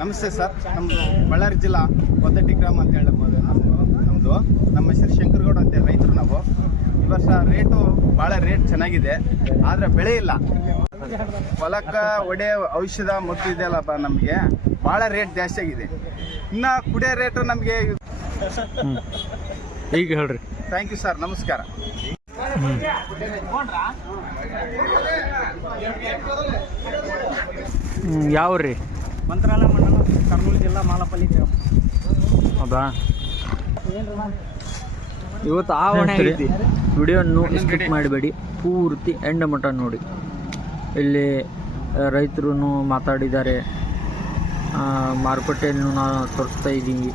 ನಮಸ್ತೆ ಸರ್. ನಮ್ಮದು ಬಳ್ಳಾರಿ ಜಿಲ್ಲಾ ಒತ್ತಟ್ಟಿ ಗ್ರಾಮ ಅಂತ ಹೇಳ್ಬೋದು. ನಮ್ಮದು ನಮ್ಮ ಹೆಸರು ಶಂಕರಗೌಡ ಅಂತ ರೈತರು ನಾವು. ಈ ವರ್ಷ ರೇಟು ಭಾಳ ರೇಟ್ ಚೆನ್ನಾಗಿದೆ, ಆದರೆ ಬೆಳೆ ಇಲ್ಲ. ಹೊಲಕ್ಕೆ ಒಡೆ ಔಷಧ ಮತ್ತು ಇದೆಯಲ್ಲಪ್ಪ, ನಮಗೆ ಭಾಳ ರೇಟ್ ಜಾಸ್ತಿ ಆಗಿದೆ. ಇನ್ನು ಕುಡಿಯೋ ರೇಟು ನಮಗೆ ಈಗ ಹೇಳ್ರಿ. ಥ್ಯಾಂಕ್ ಯು ಸರ್, ನಮಸ್ಕಾರ. ಯಾವ ರೀ? ಮಂತ್ರಾಲಯ ಮಂಡಲ, ಕರ್ನೂಲು ಜಿಲ್ಲಾ, ಮಾಲಪಲ್ಲಿ ಗ್ರಾಮ. ಹೌದಾ? ಇವತ್ತು ಆವಣೆ ಐತಿ. ವಿಡಿಯೋವನ್ನು ಸ್ಕಿಪ್ ಮಾಡಬೇಡಿ, ಪೂರ್ತಿ ಎಂಡ್ ಮಟ್ಟ ನೋಡಿ. ಇಲ್ಲಿ ರೈತರು ಮಾತಾಡಿದ್ದಾರೆ, ಮಾರುಕಟ್ಟೆಯನ್ನು ನಾನು ತೋರಿಸ್ತಾ ಇದ್ದೀವಿ.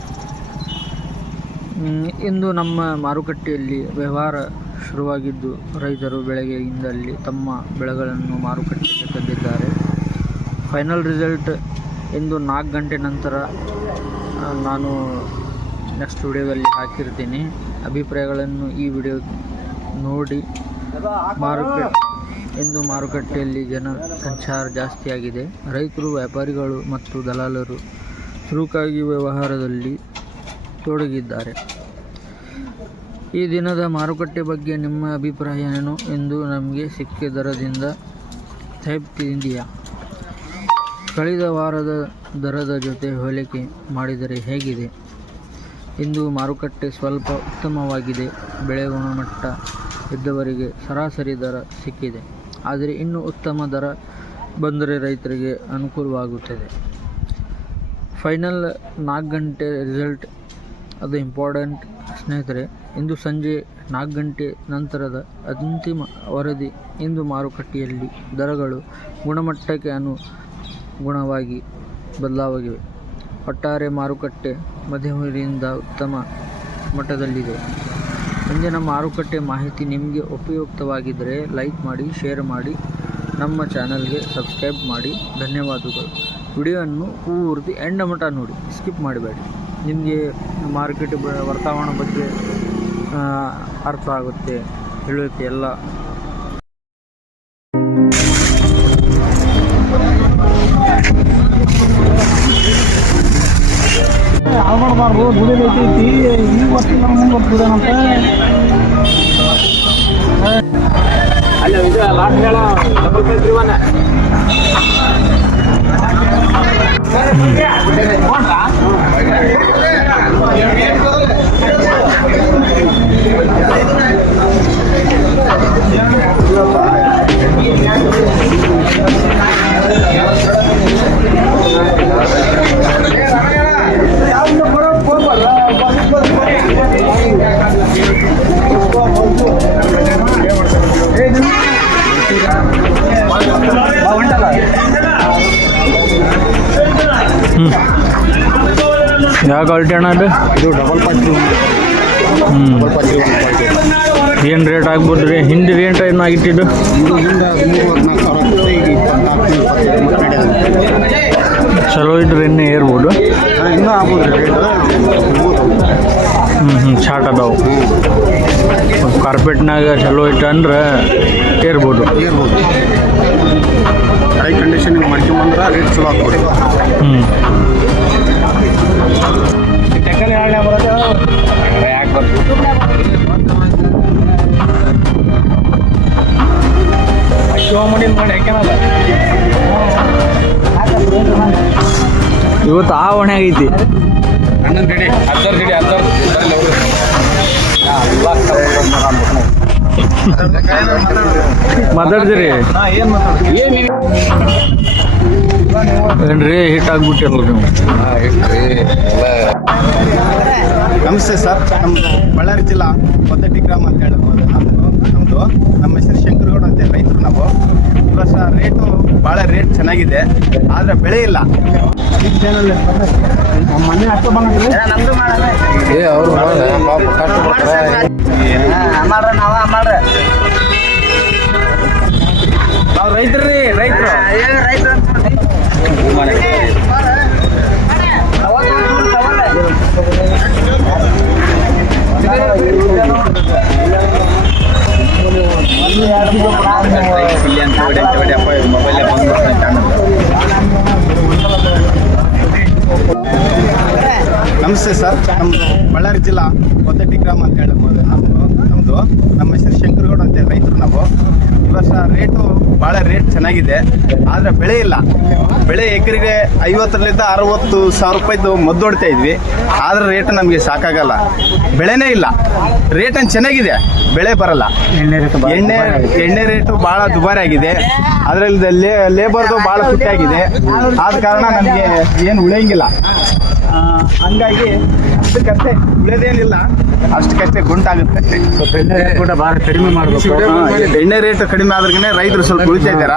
ಇಂದು ನಮ್ಮ ಮಾರುಕಟ್ಟೆಯಲ್ಲಿ ವ್ಯವಹಾರ ಶುರುವಾಗಿದ್ದು, ರೈತರು ಬೆಳಗ್ಗೆಯಿಂದಲೇ ತಮ್ಮ ಬೆಳೆಗಳನ್ನು ಮಾರುಕಟ್ಟೆಗೆ ತಂದಿದ್ದಾರೆ. ಫೈನಲ್ ರಿಸಲ್ಟ್ ಇಂದು 4 ಗಂಟೆ ನಂತರ ನಾನು ನೆಕ್ಸ್ಟ್ ವಿಡಿಯೋದಲ್ಲಿ ಹಾಕಿರ್ತೀನಿ. ಅಭಿಪ್ರಾಯಗಳನ್ನು ಈ ವಿಡಿಯೋ ನೋಡಿ. ಇಂದು ಮಾರುಕಟ್ಟೆಯಲ್ಲಿ ಜನ ಸಂಚಾರ ಜಾಸ್ತಿಯಾಗಿದೆ. ರೈತರು, ವ್ಯಾಪಾರಿಗಳು ಮತ್ತು ದಲಾಲರು ಚುರುಕಾಗಿ ವ್ಯವಹಾರದಲ್ಲಿ ತೊಡಗಿದ್ದಾರೆ. ಈ ದಿನದ ಮಾರುಕಟ್ಟೆ ಬಗ್ಗೆ ನಿಮ್ಮ ಅಭಿಪ್ರಾಯ ಏನು ಎಂದು ನಮಗೆ ಸಿಕ್ಕ ದರದಿಂದ ತಿಳಿದಿದೆಯಾ? ಕಳೆದ ವಾರದ ದರದ ಜೊತೆ ಹೋಲಿಕೆ ಮಾಡಿದರೆ ಹೇಗಿದೆ? ಇಂದು ಮಾರುಕಟ್ಟೆ ಸ್ವಲ್ಪ ಉತ್ತಮವಾಗಿದೆ. ಬೆಳೆ ಗುಣಮಟ್ಟ ಇದ್ದವರಿಗೆ ಸರಾಸರಿ ದರ ಸಿಕ್ಕಿದೆ, ಆದರೆ ಇನ್ನೂ ಉತ್ತಮ ದರ ಬಂದರೆ ರೈತರಿಗೆ ಅನುಕೂಲವಾಗುತ್ತದೆ. ಫೈನಲ್ 4 ಗಂಟೆ ರಿಸಲ್ಟ್ ಅದು ಇಂಪಾರ್ಟೆಂಟ್ ಸ್ನೇಹಿತರೆ. ಇಂದು ಸಂಜೆ 4 ಗಂಟೆ ನಂತರದ ಅಂತಿಮ ವರದಿ. ಇಂದು ಮಾರುಕಟ್ಟೆಯಲ್ಲಿ ದರಗಳು ಗುಣಮಟ್ಟಕ್ಕೆ ಅನುಗುಣವಾಗಿ ಬದಲಾಗಿವೆ. ಒಟ್ಟಾರೆ ಮಾರುಕಟ್ಟೆ ಮಧ್ಯಮದಿಂದ ಉತ್ತಮ ಮಟ್ಟದಲ್ಲಿದೆ. ಇಂದಿನ ಮಾರುಕಟ್ಟೆ ಮಾಹಿತಿ ನಿಮಗೆ ಉಪಯುಕ್ತವಾಗಿದ್ದರೆ ಲೈಕ್ ಮಾಡಿ, ಶೇರ್ ಮಾಡಿ, ನಮ್ಮ ಚಾನಲ್ಗೆ ಸಬ್ಸ್ಕ್ರೈಬ್ ಮಾಡಿ. ಧನ್ಯವಾದಗಳು. ವಿಡಿಯೋವನ್ನು ಪೂರ್ತಿ ಎಂಡ್ ಮಟ್ಟ ನೋಡಿ, ಸ್ಕಿಪ್ ಮಾಡಬೇಡಿ. ನಿಮಗೆ ಮಾರುಕಟ್ಟೆ ವಾತಾವರಣ ಬಗ್ಗೆ ಅರ್ಥ ಆಗುತ್ತೆ, ಹೇಳುತ್ತೆ ಎಲ್ಲ. ಮಾಡಬಾರ್ದು, ದುಡಿದೈತಿ. ಈ ವರ್ಷ ನಮ್ಮ ಮುಂದೆ ದುಡಿಯೋಣಂತ ಅಲ್ಲ, ಇದು ಲಾಸ್ಟ್ ಹೇಳ ಡಬಲ್ ಕಲ್ತ್ರಿವನ್ನ ಯಾವ ಕ್ವಾಲಿಟಿ ಅಣ್ಣ ಅದು? ಇದು ಡಬಲ್ ಪಾಟ್ರಿ. ಏನು ರೇಟ್ ಆಗ್ಬೋದು ರೀ? ಹಿಂದೆ ರೇಟ್ ಏನು ಆಗಿಟ್ಟಿದ್ದು? ಚಲೋ ಇದ್ರೆ ಇನ್ನೂ ಏರ್ಬೋದು. ಇನ್ನೂ ಆಗ್ಬೋದು ರೇಟ್. ಚಾಟ್ ಅದಾವು. ಕಾರ್ಪೆಟ್ನಾಗ ಚಲೋ ಇಟ್ಟು ಅಂದ್ರೆ ಏರ್ಬೋದು. ಹೈ ಕಂಡೀಷನಿಂಗ್ ಮಾಡ್ಕೊಂಬಂದ್ರೆ ರೇಟ್ ಚಲೋ ಆಗ್ಬೋದು. ಇವತ್ತು ಆ ಹೊಣೆ ಆಗೈತಿ. ಮಾತಾಡ್ತೀರಿ ಏನ್ರಿ? ಹಿಟ್ ಆಗ್ಬಿಟ್ಟಿರಲ್ಲ ನೀವು. ನಮಸ್ತೆ ಸರ್. ನಮ್ಮದು ಬಳ್ಳಾರಿ ಜಿಲ್ಲಾ ಒತ್ತಟ್ಟಿ ಗ್ರಾಮ ಅಂತ ಹೇಳ್ಬೋದು. ನಮ್ಮದು ನಮ್ಮ ಹೆಸರು ಶಂಕರಗೌಡ ಅಂತ ರೈತರು ನಾವು. ಈ ವರ್ಷ ರೇಟು ಭಾಳ ರೇಟ್ ಚೆನ್ನಾಗಿದೆ, ಆದರೆ ಬೆಳೆ ಇಲ್ಲ. ಮೊನ್ನೆ ಅಷ್ಟು ಬಂದ್ರಿ ನಮ್ದು ಮಾಡಲ್ಲ. ನಾವು ರೈತರು ರೀ, ರೈತರು. ಮೊಬೈಲ್ ನಮಸ್ತೆ ಸರ್. ನಮ್ಮದು ಬಳ್ಳಾರಿ ಜಿಲ್ಲಾ ಕೊತ್ತಟ್ಟಿ ಗ್ರಾಮ ಅಂತ ಹೇಳ್ಬೋದು. ನಮ್ಮದು ನಮ್ಮ ಹೆಸರು ಶಂಕರಗೌಡ ಅಂತ ರೈತರು ನಾವು. ಈ ವರ್ಷ ರೇಟು ಭಾಳ ರೇಟ್ ಚೆನ್ನಾಗಿದೆ, ಆದರೆ ಬೆಳೆ ಇಲ್ಲ. ಬೆಳೆ ಎಕರೆಗೆ 50ರಿಂದ 60 ಸಾವಿರ ರೂಪಾಯಿದು ಮದ್ದು ಹೊಡ್ತಾ ಇದ್ವಿ, ಆದರೆ ರೇಟ್ ನಮಗೆ ಸಾಕಾಗಲ್ಲ. ಬೆಳೆನೇ ಇಲ್ಲ. ರೇಟನ್ನು ಚೆನ್ನಾಗಿದೆ, ಬೆಳೆ ಬರಲ್ಲ. ಎಣ್ಣೆ ರೇಟು ಭಾಳ ದುಬಾರಿ ಆಗಿದೆ. ಅದರಲ್ಲಿ ಲೇಬರ್ದು ಭಾಳ ತುಟ್ಟಾಗಿದೆ. ಆದ ಕಾರಣ ನಮಗೆ ಏನು ಉಳಿಯಂಗಿಲ್ಲ. ಹಂಗಾಗಿ ಅಷ್ಟಕ್ಕಷ್ಟೇ ಉಳಿಯೋದೇನಿಲ್ಲ, ಅಷ್ಟಕ್ಕಷ್ಟೇ ಗುಂಟಾಗುತ್ತೆ. ಕೂಡ ಭಾಳ ಕಡಿಮೆ ಮಾಡಬೇಕು. ಎಣ್ಣೆ ರೇಟ್ ಕಡಿಮೆ ಆದ್ರೂ ರೈತರು ಸ್ವಲ್ಪ ಉಳಿತಾ ಇದ್ದಾರ.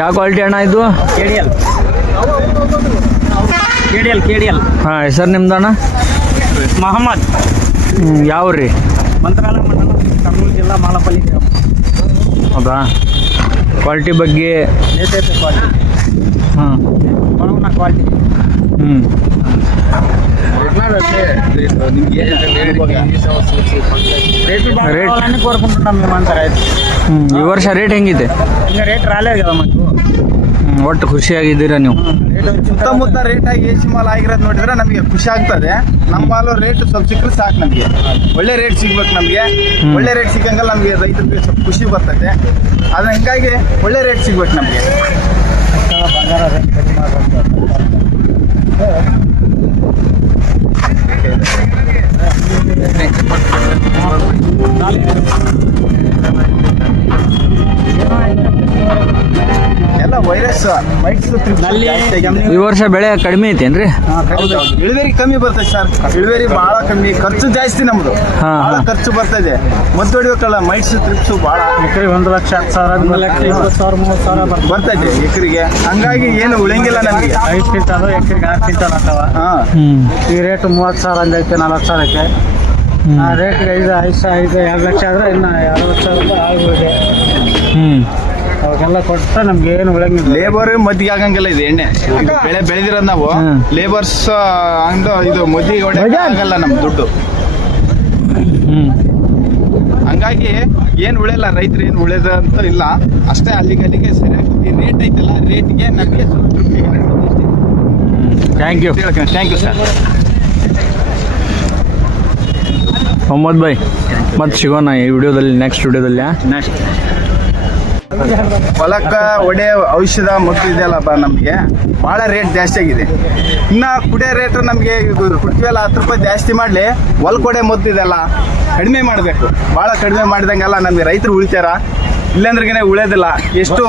ಯಾವ ಕ್ವಾಲಿಟಿ ಅಣ್ಣ ಇದು? KDL ಹಾಂ, ಹೆಸರು ನಿಮ್ದು ಅಣ್ಣ? ಮಹಮ್ಮದ್. ಯಾವ ರೀ? ಮಂತ್ರಾಲ ಮಂಡಲ, ಕರ್ನೂಲು ಜಿಲ್ಲಾ, ಮಾಲಪಲ್ಲಿ ಗ್ರಾಮ. ಹೌದಾ? ಕ್ವಾಲಿಟಿ ಬಗ್ಗೆ? ಹಾಂ, ಬಡವನ ಕ್ವಾಲಿಟಿ. ರೇಟ್ ಕೋರ್ಕೊಂಡು ನಮ್ಗೆ ಮಾಡ್ತಾರೆ. ಈ ವರ್ಷ ರೇಟ್ ಹೆಂಗಿದೆ? ಈಗ ರೇಟ್ ರಾಲೇ ಆಗ್ಯದ ಮತ್ತು ಒಟ್ಟು ಖುಷಿಯಾಗಿದ್ದೀರಾ ನೀವು? ಸುತ್ತಮುತ್ತ ರೇಟ್ ಆಗಿ ಎಸಿ ಮಾಲ್ ಆಗಿರೋದು ನೋಡಿದ್ರೆ ನಮಗೆ ಖುಷಿ ಆಗ್ತದೆ. ನಮ್ಮ ಮಾಲು ರೇಟ್ ಸ್ವಲ್ಪ ಸಿಕ್ಕರೆ ಸಾಕು. ನಮಗೆ ಒಳ್ಳೆ ರೇಟ್ ಸಿಗ್ಬೇಕು. ನಮಗೆ ಒಳ್ಳೆ ರೇಟ್ ಸಿಕ್ಕಂಗಲ್ಲ ನಮಗೆ ರೈತರಿಗೆ ಸ್ವಲ್ಪ ಖುಷಿ ಬರ್ತದೆ. ಅದು ಹಂಗಾಗಿ ಒಳ್ಳೆ ರೇಟ್ ಸಿಗ್ಬೇಕು ನಮಗೆ. ಬಂಗಾರ ರೇಟ್ ಕಡಿಮೆ ಎಲ್ಲ ವೈರಸ್ ಈ ವರ್ಷ ಬೆಳೆ ಕಡಿಮೆ ಐತೇನ್ರಿ? ಇಳುವರಿ ಕಮ್ಮಿ ಬರ್ತದೆ ಸರ್. ಇಳುವರಿ ಬಹಳ ಕಮ್ಮಿ, ಖರ್ಚು ಜಾಸ್ತಿ. ನಮ್ದು ಹಾ, ಬಹಳ ಹಾ. ಖರ್ಚು ಬರ್ತದೆ. ಮದ್ದು ಹೊಡಿಬೇಕಲ್ಲ, ಮೈಟ್ಸ್ ಟ್ರಿಪ್ಸು ಬಹಳ. ಎಕರೆ 1,10,000, 1,20,000, 30,000 ಬರ್ತೈತೆ ಎಕರೆಗೆ. ಹಂಗಾಗಿ ಏನು ಉಳಿಯಂಗಿಲ್ಲ ನಮಗೆ. 5 ಕ್ವಿಂಟಲ್ ಎಕರೆಗೆ 6 ಕ್ವಿಂಟಲ್ ಆಗ್ತಾವ. ಹಾ, ಈ ರೇಟ್ 30,000 ಹಂಗೈತೆ, 40,000ಕ್ಕೆ. ಆ ರೇಟ್ಗೆ 2 ಲಕ್ಷ ಆದರೆ ಇನ್ನು 2 ಲಕ್ಷ ರೂಪಾಯಿ ಆಗಿದೆ. ಅವಾಗೆಲ್ಲ ಕೊಟ್ಟರೆ ನಮ್ಗೆ ಏನು ಉಳಿಯಂಗಿಲ್ಲ. ಲೇಬರ್ ಮದ್ದಿಗೆ ಆಗಂಗಿಲ್ಲ. ಇದು ಎಣ್ಣೆ ಇದು ಬೆಳೆ ಬೆಳೆದಿರೋದು ನಾವು. ಲೇಬರ್ಸ್ ಅಂದು ಇದು ಮದ್ದಿಗೆ ಹೊಡೆಯಕ್ಕೆ ಆಗಲ್ಲ ನಮ್ಮ ದುಡ್ಡು. ಹಂಗಾಗಿ ಏನು ಉಳಿಯಲ್ಲ, ರೈತರು ಏನು ಉಳಿಯೋದು ಅಂತ ಇಲ್ಲ. ಅಷ್ಟೇ ಅಲ್ಲಿಗೆ ಸರಿಯಾಗಿ ಈ ರೇಟ್ ಐತಲ್ಲ, ರೇಟ್ಗೆ ನಮಗೆ ಸ್ವಲ್ಪ ತೃಪ್ತಿ ಅಷ್ಟೇ. Thank you. Thank you sir. Mohammed ಭಾಯ್, ಮತ್ತೆ ಸಿಗೋಣ ಈ ವಿಡಿಯೋದಲ್ಲಿ, ನೆಕ್ಸ್ಟ್ ವಿಡಿಯೋದಲ್ಲಿ. ಹೊಲಕ್ಕೆ ಹೊಡೆಯೋ ಔಷಧ ಮತ್ತು ಇದೆಯಲ್ಲಪ್ಪ, ನಮಗೆ ಭಾಳ ರೇಟ್ ಜಾಸ್ತಿ ಆಗಿದೆ. ಇನ್ನು ಕುಡಿಯೋ ರೇಟ್ ನಮಗೆ ಕುಡ್ತೀವಲ್ಲ 10 ರೂಪಾಯಿ ಜಾಸ್ತಿ ಮಾಡಲಿ, ಹೊಲಕ್ಕೆ ಹೊಡೆ ಮದ್ದು ಇದೆಲ್ಲ ಕಡಿಮೆ ಮಾಡಬೇಕು. ಭಾಳ ಕಡಿಮೆ ಮಾಡಿದಂಗೆಲ್ಲ ನಮಗೆ ರೈತರು ಉಳಿತಾರ. ಇಲ್ಲಾಂದ್ರೆಗೆ ಉಳಿಯೋದಿಲ್ಲ. ಎಷ್ಟು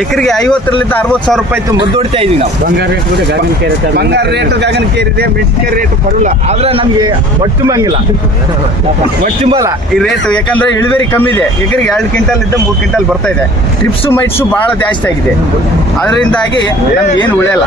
ಎಕರೆಗೆ 50ರಿಂದ 60 ಸಾವಿರ ರೂಪಾಯಿ ಮದ್ದು ಹೊಡಿತಾ ಇದೀವಿ ನಾವು. ಬಂಗಾರ ರೇಟ್ ಕೂಡ ಗಗನಕ್ಕೇರುತ್ತೆ. ಬಂಗಾರ ರೇಟ್ ಗಗನಕ್ಕೇರಿದೆ, ಮೆಣಸಿನಕಾಯಿ ರೇಟ್ ಬರಲ್ಲ. ಆದರೆ ನಮಗೆ ಹೊಟ್ಟೆ ತುಂಬಂಗಿಲ್ಲ, ಹೊಟ್ಟೆ ತುಂಬಲ್ಲ ಈ ರೇಟ್. ಯಾಕಂದ್ರೆ ಇಳುವರಿ ಕಮ್ಮಿ ಇದೆ. ಎಕರೆಗೆ 2 ಕ್ವಿಂಟಲ್ ಇದ್ದ 3 ಕ್ವಿಂಟಲ್ ಬರ್ತಾ ಇದೆ. ಟ್ರಿಪ್ಸು ಮೈಟ್ಸು ಭಾಳ ಜಾಸ್ತಿ ಆಗಿದೆ. ಅದರಿಂದಾಗಿ ನಮ್ಗೆ ಏನು ಉಳಿಯಲ್ಲ.